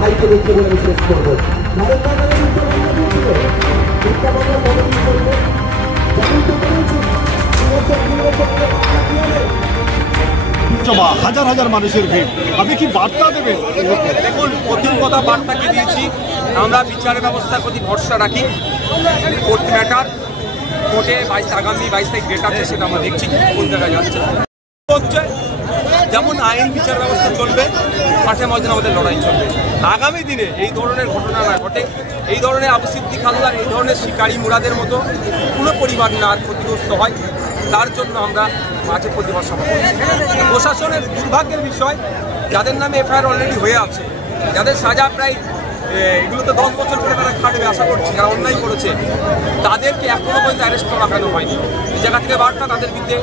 ভাইকে দেখতে বলে বিশেষ করবো হাজার হাজার মানুষের ভিড়, আপনি কি বার্তা দেবেন? দেখুন, প্রথম কথা বার্তাকে দিয়েছি, আমরা বিচার ব্যবস্থার প্রতি ভরসা রাখি। কোর্ট ম্যাটার, কোর্টে আগামী 22 তারিখ ডেট আছে, সেটা আমরা দেখছি কোন জায়গায় যাচ্ছে। যেমন আইন বিচার ব্যবস্থা চলবে, মাঠে ময়দানে আমাদের লড়াই চলবে। আগামী দিনে এই ধরনের ঘটনা না ঘটে, এই ধরনের আবু সিদ্দিক হালদার, এই ধরনের শিকারী মুরাদের মতো কোনো পরিবার না ক্ষতিগ্রস্ত হয়, তার জন্য আমরা মাঠে প্রতিবাদ সভা করি। প্রশাসনের দুর্ভাগ্যের বিষয়, যাদের নামে এফআইআর অলরেডি হয়ে আছে, যাদের সাজা প্রায় এগুলো তো 10 বছর ধরে তারা খাটবে আশা করছি, যারা অন্যায় করেছে তাদেরকে এখনো পর্যন্ত অ্যারেস্ট করা কেন হয়নি। এই জায়গা থেকে বার্তা, তাদের বিরুদ্ধে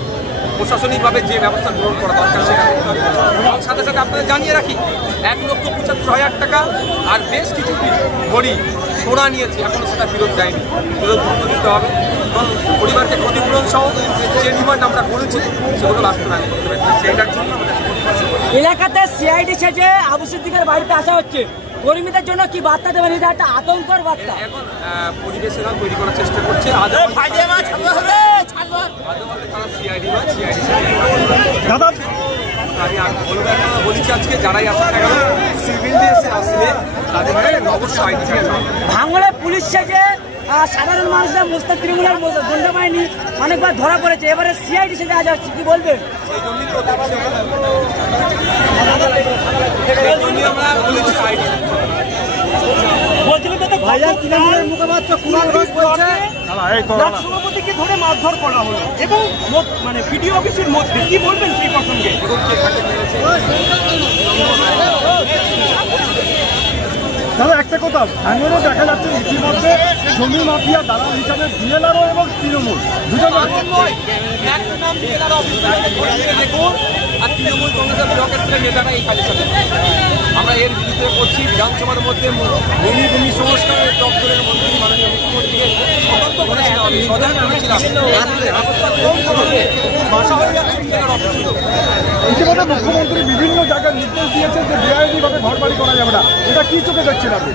প্রশাসনিকভাবে যে ব্যবস্থা গ্রহণ করা দরকার সেটা করতে হবে। এবং সাথে সাথে আপনাদের জানিয়ে রাখি, 1,75,000 টাকা আর বেশ কিছু ঘড়ি সোনা নিয়েছে, এখনো সেটা ফেরত দেয়নি, ফেরত দিতে হবে। এবং পরিবারকে ক্ষতিপূরণ সহ যে ডিমান্ড আমরা করেছি সেগুলো বাস্তবায়ন করতে হবে। সেইটার জন্য এলাকাতে সিআইডি সেজে আবু সিদ্দিকের বাড়িতে আসা হচ্ছে, কর্মীদের জন্য কি বার্তা দেবেন? এটা একটা আতঙ্কের বার্তা। এখন পরিবেশেরা তৈরি করার চেষ্টা করছে, আমি বলেছি আজকে যারাই আসে না কেন, সিভিল ড্রেসে আসলে তাদের অবশ্যই আইডি কার্ড। ভাঙড়ে পুলিশ সেজে সাধারণ মানুষরা মুস্তাক তৃণমূলের গুন্ডা বাহিনী অনেকবার ধরা পড়েছে, এবারে সিআইডি সেজে আজ হচ্ছে, কি বলবেন? সেই জন্যই আমরা বলেছি আইডি। সভাপতিকে ধরে মারধর করা হলো এবং মানে বিডিও অফিসের মধ্যে, কি বলবেন সেই প্রসঙ্গে? দাদা একটা কথা, ভাঙড়ে দেখা যাচ্ছে ইতিমধ্যে জমি মাফিয়া দালাল হিসাবে বিএলআরও এবং তৃণমূল দুটো দেখুন, আর তৃণমূল কংগ্রেসের ব্লকের নেতারা এই কাজের সাথে আমরা এর বিরুদ্ধে করছি। বিধানসভার মধ্যে ভূমি সংস্কারের দপ্তরের মন্ত্রী মাননীয় মুখ্যমন্ত্রীকে সতর্ক করেছিলাম, আমি সজাগ করেছিলাম। ইতিমধ্যে মুখ্যমন্ত্রী বিভিন্ন জায়গায় নির্দেশ দিয়েছেন যে বেআইনিভাবে ঘর বাড়ি করা যাবে না, এটা কি চোখে দেখছেন আপনি?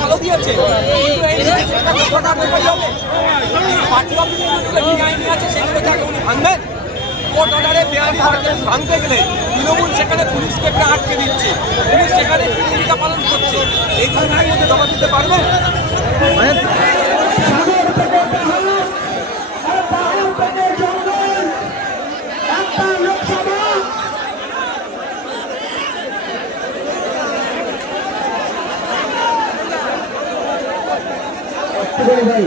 ভালো দিয়েছে, ভাঙবেন কোর্ট অর্ডারে বেআইনি ভাঙতে গেলে তৃণমূল সেখানে পুলিশকে আটকে দিচ্ছে, পুলিশ সেখানে ভূমিকা পালন করছে, এই ঘটনার মধ্যে জবাব দিতে পারবে? ভাই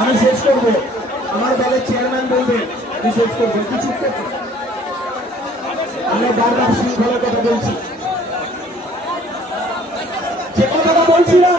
আমি শেষ করবো, আমার দলের চেয়ারম্যান বলবেন আমি শেষ করবো, কি চুপ করছি? আমরা বারবার শৃঙ্খলার কথা বলছি, যে কথাটা বলছিলাম